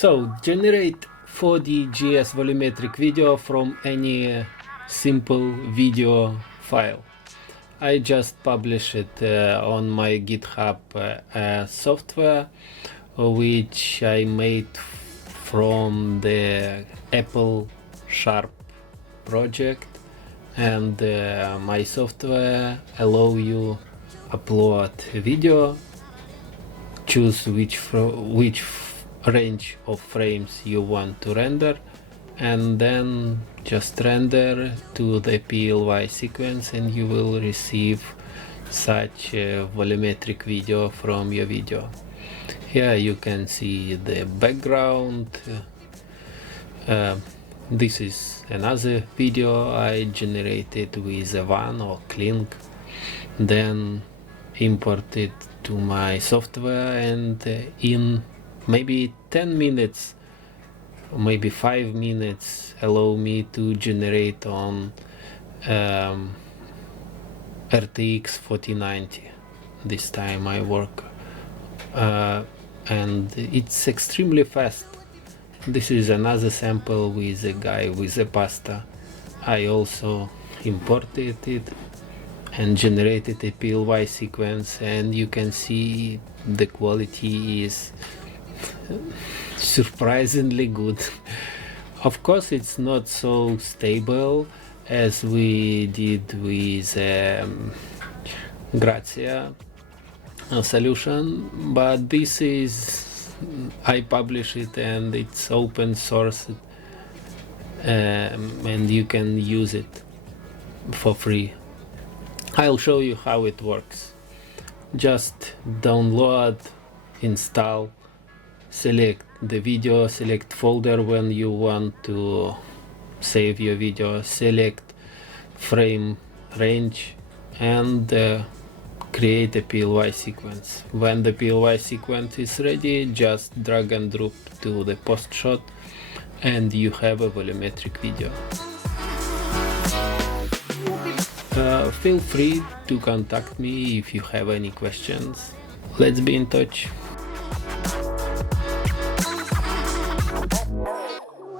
So generate 4D GS volumetric video from any simple video file. I just published it on my GitHub software which I made from the Apple Sharp project, and my software allow you upload video, choose which range of frames you want to render, and then just render to the PLY sequence and you will receive such a volumetric video from your video. Here you can see the background. This is another video I generated with a one or Cling, then imported to my software, and in maybe 10 minutes, maybe 5 minutes, allow me to generate on RTX 4090. This time I work and it's extremely fast. This is another sample with a guy with a pasta. I also imported it and generated a PLY sequence, and you can see the quality is surprisingly good. Of course it's not so stable as we did with Grazia solution, but this is, I publish it and it's open source, and you can use it for free. I'll show you how it works. Just download, install, select the video, select folder when you want to save your video, select frame range, and create a PLY sequence. When the PLY sequence is ready, just drag and drop to the post shot and you have a volumetric video. Feel free to contact me if you have any questions. Let's be in touch.